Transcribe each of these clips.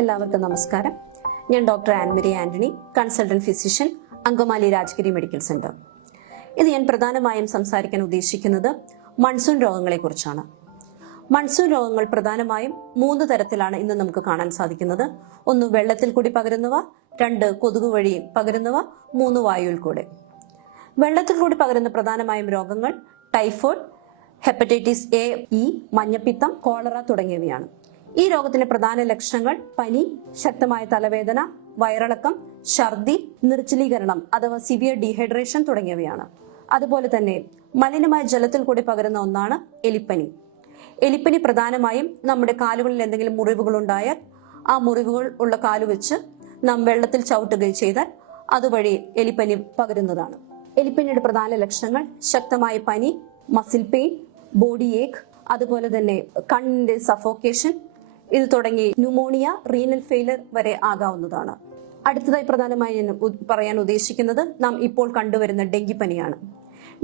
എല്ലാവർക്കും നമസ്കാരം. ഞാൻ doctor Annmary Antony, consultant physician, Angamaly Rajagiri medical centre. ഇത് ഞാൻ പ്രധാനമായും സംസാരിക്കാൻ ഉദ്ദേശിക്കുന്നത് മൺസൂൺ രോഗങ്ങളെ കുറിച്ചാണ്. മൺസൂൺ രോഗങ്ങൾ പ്രധാനമായും 3 തരത്തിലാണ് ഇന്ന് നമുക്ക് കാണാൻ സാധിക്കുന്നത്. 1 വെള്ളത്തിൽ കൂടി പകരുന്നവ, 2 കൊതുക് വഴി പകരുന്നവ, 3 വായുവിൽ കൂടെ. വെള്ളത്തിൽ കൂടി പകരുന്ന പ്രധാനമായും രോഗങ്ങൾ ടൈഫോയിഡ്, ഹെപ്പറ്റൈറ്റിസ് എ, ഇ, മഞ്ഞപ്പിത്തം, കോളറ തുടങ്ങിയവയാണ്. ഈ രോഗത്തിന്റെ പ്രധാന ലക്ഷണങ്ങൾ പനി, ശക്തമായ തലവേദന, വയറിളക്കം, ഛർദി, നിർജ്ജലീകരണം അഥവാ സിവിയർ ഡീഹൈഡ്രേഷൻ തുടങ്ങിയവയാണ്. അതുപോലെ തന്നെ മലിനമായ ജലത്തിൽ കൂടി പകരുന്ന ഒന്നാണ് എലിപ്പനി. എലിപ്പനി പ്രധാനമായും നമ്മുടെ കാലുകളിൽ എന്തെങ്കിലും മുറിവുകൾ ഉണ്ടായാൽ ആ മുറിവുകൾ ഉള്ള കാല് വെച്ച് നാം വെള്ളത്തിൽ ചവിട്ടുകയും ചെയ്താൽ അതുവഴി എലിപ്പനി പകരുന്നതാണ്. എലിപ്പനിയുടെ പ്രധാന ലക്ഷണങ്ങൾ ശക്തമായ പനി, മസിൽ പെയിൻ, ബോഡി ഏക്ക്, അതുപോലെ തന്നെ കണ്ണിന്റെ സഫോക്കേഷൻ, ഇത് തുടങ്ങി ന്യൂമോണിയ, റീനൽ ഫെയിലർ വരെ ആകാവുന്നതാണ്. അടുത്തതായി പ്രധാനമായി ഞാൻ പറയാൻ ഉദ്ദേശിക്കുന്നത് നാം ഇപ്പോൾ കണ്ടുവരുന്ന ഡെങ്കിപ്പനിയാണ്.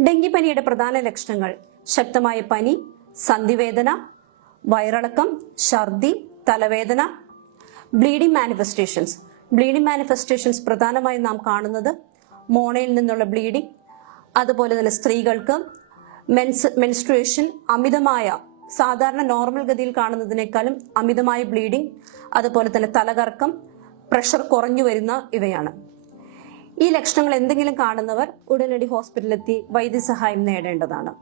ഡെങ്കിപ്പനിയുടെ പ്രധാന ലക്ഷണങ്ങൾ ശക്തമായ പനി, സന്ധിവേദന, വയറിളക്കം, ഛർദി, തലവേദന, ബ്ലീഡിംഗ് മാനിഫെസ്റ്റേഷൻസ്. ബ്ലീഡിംഗ് മാനിഫെസ്റ്റേഷൻസ് പ്രധാനമായും നാം കാണുന്നത് മോണയിൽ നിന്നുള്ള ബ്ലീഡിംഗ്, അതുപോലെ തന്നെ സ്ത്രീകൾക്ക് മെൻസ്ട്രുവേഷൻ, അമിതമായ സാധാരണ നോർമൽ ഗതിയിൽ കാണുന്നതിനേക്കാളും അമിതമായ ബ്ലീഡിംഗ്, അതുപോലെ തന്നെ തലകറക്കം, പ്രഷർ കുറഞ്ഞു വരുന്ന ഇവയാണ്. ഈ ലക്ഷണങ്ങൾ എന്തെങ്കിലും കാണുന്നവർ ഉടനടി ഹോസ്പിറ്റലിലെത്തി വൈദ്യസഹായം നേടേണ്ടതാണ്.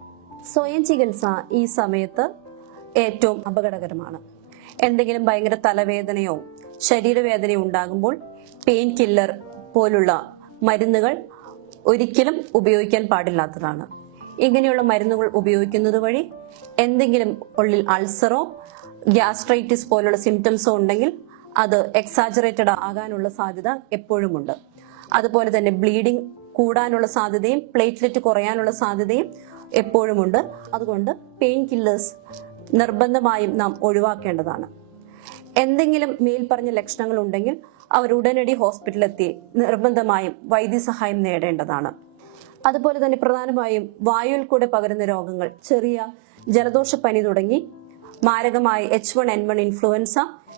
സ്വയം ചികിത്സ ഈ സമയത്ത് ഏറ്റവും അപകടകരമാണ്. എന്തെങ്കിലും ഭയങ്കര തലവേദനയോ ശരീരവേദനയോ ഉണ്ടാകുമ്പോൾ പെയിൻ കില്ലർ പോലുള്ള മരുന്നുകൾ ഒരിക്കലും ഉപയോഗിക്കാൻ പാടില്ലാത്തതാണ്. ഇങ്ങനെയുള്ള മരുന്നുകൾ ഉപയോഗിക്കുന്നത് വഴി എന്തെങ്കിലും ഉള്ളിൽ അൾസറോ ഗ്യാസ്ട്രൈറ്റിസ് പോലുള്ള സിംറ്റംസോ ഉണ്ടെങ്കിൽ അത് എക്സാജറേറ്റഡ് ആകാനുള്ള സാധ്യത എപ്പോഴുമുണ്ട്. അതുപോലെ തന്നെ ബ്ലീഡിംഗ് കൂടാനുള്ള സാധ്യതയും പ്ലേറ്റ്ലെറ്റ് കുറയാനുള്ള സാധ്യതയും എപ്പോഴുമുണ്ട്. അതുകൊണ്ട് പെയിൻ കില്ലേഴ്സ് നിർബന്ധമായും നാം ഒഴിവാക്കേണ്ടതാണ്. എന്തെങ്കിലും മേൽപ്പറഞ്ഞ ലക്ഷണങ്ങൾ ഉണ്ടെങ്കിൽ അവർ ഉടനടി ഹോസ്പിറ്റലിലെത്തി നിർബന്ധമായും വൈദ്യസഹായം നേടേണ്ടതാണ്. അതുപോലെ തന്നെ പ്രധാനമായും വായുവിൽ കൂടെ പകരുന്ന രോഗങ്ങൾ ചെറിയ ജലദോഷപ്പനി തുടങ്ങി മാരകമായ H1N1 ഇൻഫ്ലുവൻസ,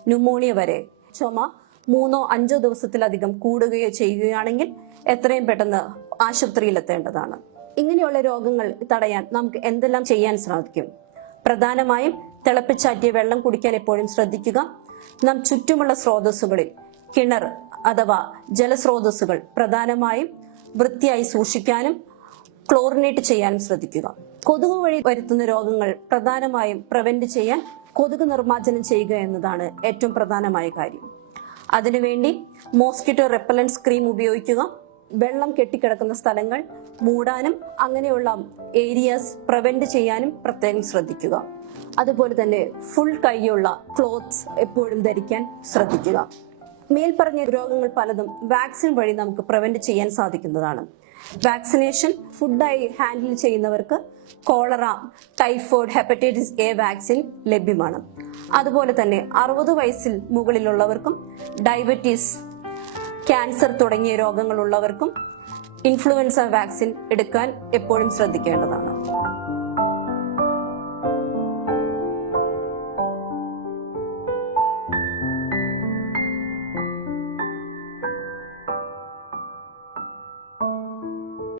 ന്യൂമോണിയ വരെ. ചുമ 3-5 ദിവസത്തിലധികം കൂടുകയോ ചെയ്യുകയാണെങ്കിൽ എത്രയും പെട്ടെന്ന് ആശുപത്രിയിലെത്തേണ്ടതാണ്. ഇങ്ങനെയുള്ള രോഗങ്ങൾ തടയാൻ നമുക്ക് എന്തെല്ലാം ചെയ്യാൻ സാധിക്കും? പ്രധാനമായും തിളപ്പിച്ചാറ്റിയ വെള്ളം കുടിക്കാൻ എപ്പോഴും ശ്രദ്ധിക്കുക. നാം ചുറ്റുമുള്ള സ്രോതസ്സുകളിൽ കിണർ അഥവാ ജലസ്രോതസ്സുകൾ പ്രധാനമായും വൃത്തിയായി സൂക്ഷിക്കാനും ക്ലോറിനേറ്റ് ചെയ്യാനും ശ്രദ്ധിക്കുക. കൊതുക് വഴി വരുത്തുന്ന രോഗങ്ങൾ പ്രധാനമായും പ്രിവെന്റ് ചെയ്യാൻ കൊതുക് നിർമ്മാർജ്ജനം ചെയ്യുക എന്നതാണ് ഏറ്റവും പ്രധാനമായ കാര്യം. അതിനുവേണ്ടി മോസ്കിറ്റോ റെപ്പലൻസ് ക്രീം ഉപയോഗിക്കുക. വെള്ളം കെട്ടിക്കിടക്കുന്ന സ്ഥലങ്ങൾ മൂടാനും അങ്ങനെയുള്ള ഏരിയാസ് പ്രിവെന്റ് ചെയ്യാനും പ്രത്യേകം ശ്രദ്ധിക്കുക. അതുപോലെ തന്നെ ഫുൾ കൈയുള്ള ക്ലോത്ത്സ് എപ്പോഴും ധരിക്കാൻ ശ്രദ്ധിക്കുക. മേൽപ്പറഞ്ഞ രോഗങ്ങൾ പലതും വാക്സിൻ വഴി നമുക്ക് പ്രിവെന്റ് ചെയ്യാൻ സാധിക്കുന്നതാണ്. വാക്സിനേഷൻ ഫുഡായി ഹാൻഡിൽ ചെയ്യുന്നവർക്ക് cholera, typhoid, hepatitis A vaccine ലഭ്യമാണ്. അതുപോലെ തന്നെ 60 വയസ്സിൽ മുകളിലുള്ളവർക്കും ഡയബറ്റീസ്, ക്യാൻസർ തുടങ്ങിയ രോഗങ്ങളുള്ളവർക്കും ഇൻഫ്ലുവൻസ വാക്സിൻ എടുക്കാൻ എപ്പോഴും ശ്രദ്ധിക്കേണ്ടതാണ്.